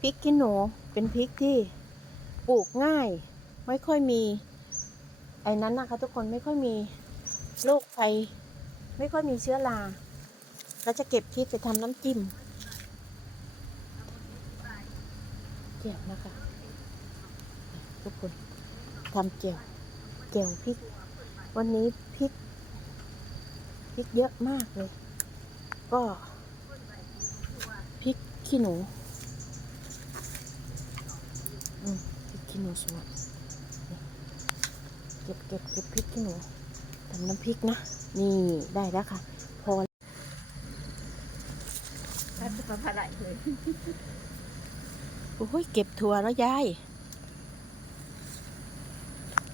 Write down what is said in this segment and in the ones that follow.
พริกขี้หนูเป็นพริกที่ปลูกง่าย ไม่ค่อยมีไอ้นั้นนะคะทุกคนไม่ค่อยมีโรคภัยไม่ค่อยมีเชื้อราเราจะเก็บพริกไปทำน้ำจิ้มเจียวนะคะทุกคนทำเจียวเจียวพริก วันนี้พริกพริกเยอะมากเลย ก็พริกขี้หนู พริกขี้หนูสวนนี่เก็บเก็บเก็บพริกขี้หนูทำน้ำพริกนะ นี่ได้แล้วค่ะ พอถ้าจะมาพาไหลเลยโอ้ยเก็บถั่วแล้วยาย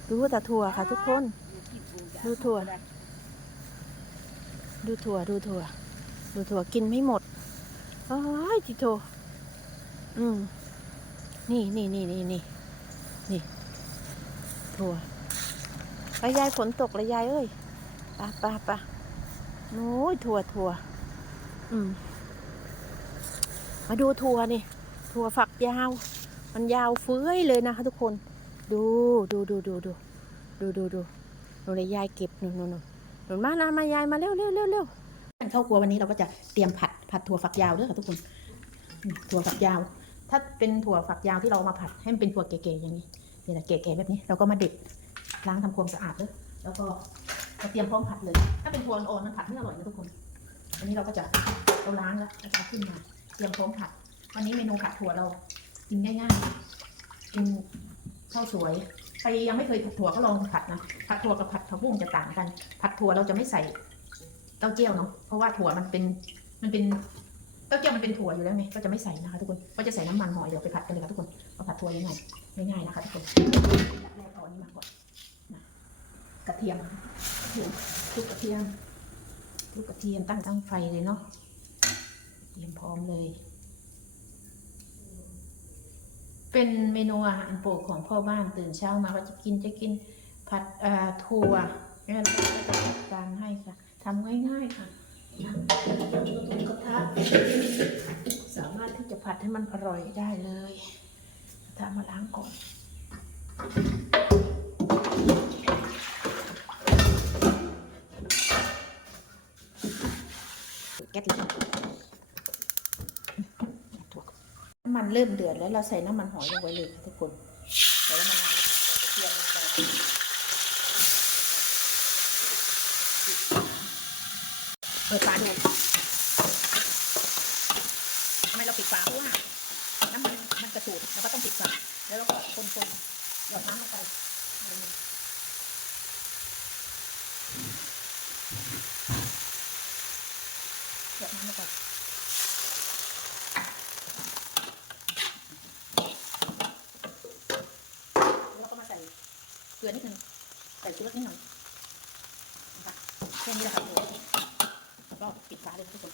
ดูแต่ถั่วค่ะ ทุกคน ดูถั่ว ดูถั่ว ดูถั่ว ดูถั่วกินไม่หมดอ้ายทิโทอืม นี่นี่นี่นี่นี่นี่ถั่วไปยายฝนตกเลยยายเอ้ยปะปะปะโอ้ยถั่วถั่วอืมมาดูถั่วนี่ถั่วฝักยาว มันยาวเฟื้อยเลยนะคะทุกคน ดูดูดูดูดูดูดูดูดูเลยยายเก็บหนูหนูหนูหนูมานะมายายมาเร็วเร็วเร็วเร็วเข้าครัววันนี้เราก็จะเตรียมผัดผัดถั่วฝักยาวด้วยค่ะทุกคนถั่วฝักยาว ถ้าเป็นถั่วฝักยาวที่เรามาผัดให้มันเป็นถั่วเก๋ๆอย่างนี้นี่แหละเก๋ๆแบบนี้เราก็มาเด็ดล้างทำความสะอาดเลยแล้วก็เตรียมพร้อมผัดเลย ถ้าเป็นถั่วอ่อนๆมันผัดไม่อร่อยนะทุกคน อันนี้เราก็จะเราล้างแล้วเราจะขึ้นมาเตรียมพร้อมผัด วันนี้เมนูผัดถั่วเรากินง่ายๆกินข้าวสวยใครยังไม่เคยผัดถั่วก็ลองผัดนะผัดถั่วกับผัดผักบุ้งจะต่างกัน ผัดถั่วเราจะไม่ใส่เต้าเจี้ยวเนาะเพราะว่าถั่วมันเป็นมันเป็น เต้าเจี้ยวมันเป็นถั่วอยู่แล้วไงก็จะไม่ใส่นะคะทุกคนก็จะใส่น้ำมันหอยเดี๋ยวไปผัดกันเลยค่ะทุกคนเอาผัดถั่วยังไงง่ายๆนะคะทุกคนแรกเอาอันนี้มาก่อนนะกระเทียมทุกกระเทียมทุกกระเทียมตั้งตั้งไฟเลยเนาะเตรียมพร้อมเลย เป็นเมนูอาหารโปรดของพ่อบ้านตื่นเช้ามาก็จะกินจะกินผัดถั่วเนี่ยเราก็จะจัดการให้ค่ะทำง่ายๆค่ะ สามารถที่จะผัดให้มันอร่อยได้เลยกระทะมาล้างก่อนแก๊สเลยถั่วน้ำมันเริ่มเดือดแล้วเราใส่น้ำมันหอยลงไปเลยค่ะทุกคนใส่น้ำมันหอยเระเทียมลงไปเปิดฝาดูทำไมเราปิดฝาเพราะว่าน้ำมันมันกระ ต้องปิดฝาแล้วเราก็คนๆหยดน้ำลงไปหยดน้ำลงไปแล้วก็มาใส่เกลือนิดนึงใส่ชูรสนิดหน่อยนะคะแค่นี้แหละค่ะโอ้โหแล้วก็ปิดฝาเลยทุกคน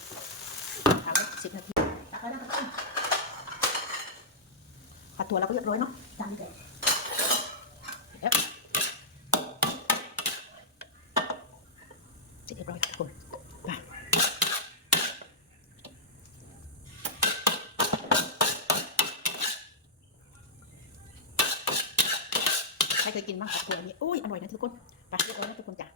ทำไว้สิบนาทีตักแล้วนะคะผัด ถั่วเราก็เรียบร้อยเนาะจานนี้เลยเดี๋ยวเสร็จเรียบร้อยค่ะทุกคนไปใครเคยกินบ้างผัดถั่วนี้อุ้ยอร่อยนะทุกคนไปเรียบร้อยนะทุกคนจ้ะ